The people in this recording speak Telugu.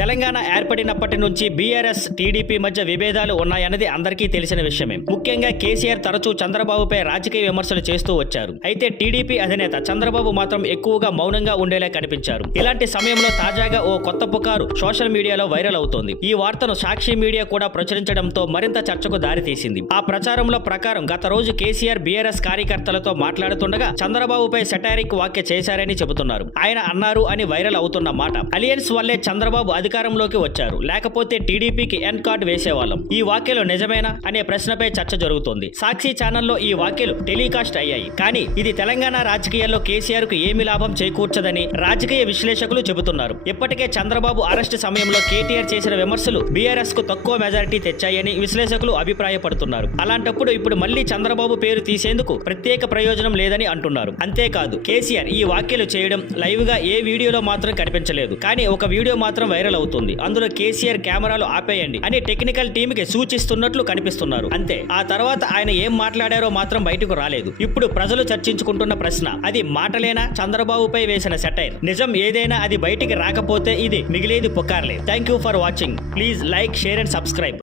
తెలంగాణ ఏర్పడినప్పటి నుంచి బీఆర్ఎస్ టీడీపీ మధ్య విభేదాలు ఉన్నాయన్నది అందరికీ తెలిసిన విషయమే. ముఖ్యంగా కేసీఆర్ తరచూ చంద్రబాబుపై రాజకీయ విమర్శలు చేస్తూ వచ్చారు. అయితే టీడీపీ అధినేత చంద్రబాబు మాత్రం ఎక్కువగా మౌనంగా ఉండేలా కనిపించారు. ఇలాంటి సమయంలో తాజాగా ఓ కొత్త పుకారు సోషల్ మీడియాలో వైరల్ అవుతోంది. ఈ వార్తను సాక్షి మీడియా కూడా ప్రచురించడంతో మరింత చర్చకు దారితీసింది. ఆ ప్రచారంలో ప్రకారం గత రోజు కేసీఆర్ బీఆర్ఎస్ కార్యకర్తలతో మాట్లాడుతుండగా చంద్రబాబుపై సెటారిక్ వ్యాఖ్య చేశారని చెబుతున్నారు. ఆయన అన్నారు అని వైరల్ అవుతున్న మాట, అలియన్స్ వల్లే చంద్రబాబు అధికారంలోకి వచ్చారు, లేకపోతే టీడీపీకి ఎన్ కార్డు వేసేవాళ్ళం. ఈ వ్యాఖ్యలు నిజమేనా అనే ప్రశ్నపై చర్చ జరుగుతోంది. సాక్షి ఛానల్లో ఈ వ్యాఖ్యలు టెలికాస్ట్ అయ్యాయి. కానీ ఇది తెలంగాణ రాజకీయాల్లో కేసీఆర్ కు ఏమి లాభం చేకూర్చదని రాజకీయ విశ్లేషకులు చెబుతున్నారు. ఇప్పటికే చంద్రబాబు అరెస్ట్ సమయంలో కేటీఆర్ చేసిన విమర్శలు బీఆర్ఎస్ కు తక్కువ మెజారిటీ తెచ్చాయని విశ్లేషకులు అభిప్రాయపడుతున్నారు. అలాంటప్పుడు ఇప్పుడు మళ్లీ చంద్రబాబు పేరు తీసేందుకు ప్రత్యేక ప్రయోజనం లేదని అంటున్నారు. అంతేకాదు, కేసీఆర్ ఈ వ్యాఖ్యలు చేయడం లైవ్ గా ఏ వీడియోలో మాత్రం కనిపించలేదు. కానీ ఒక వీడియో మాత్రం వైరల్ అవుతుంది. అందులో కేసీఆర్ కెమెరాలు ఆపేయండి అని టెక్నికల్ టీమ్ కి సూచిస్తున్నట్లు కనిపిస్తున్నారు. అంతే. ఆ తర్వాత ఆయన ఏం మాట్లాడారో మాత్రం బయటకు రాలేదు. ఇప్పుడు ప్రజలు చర్చించుకుంటున్న ప్రశ్న, అది మాటలేనా, చంద్రబాబుపై వేసిన సెటైర్? నిజం ఏదైనా అది బయటికి రాకపోతే ఇది మిగిలేది పుకార్లే. Thank you for watching. Please like, share and subscribe.